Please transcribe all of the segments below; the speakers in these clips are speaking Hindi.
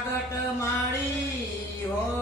પ્રગટ માળી હો.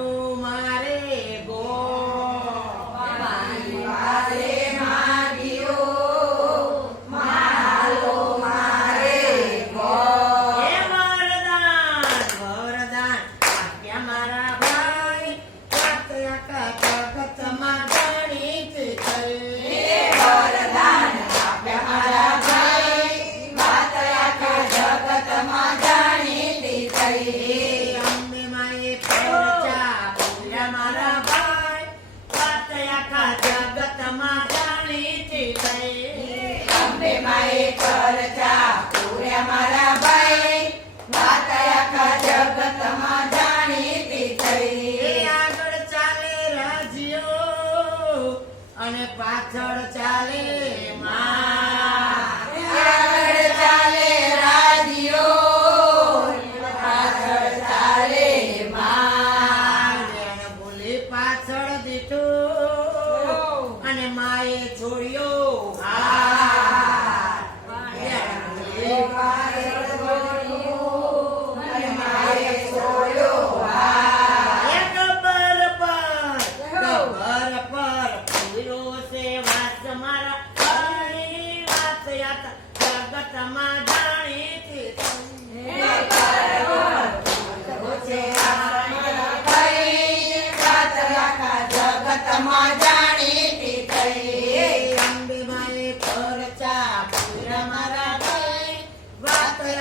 છોડીઓ જગતમાં જાણીતી જગતમાં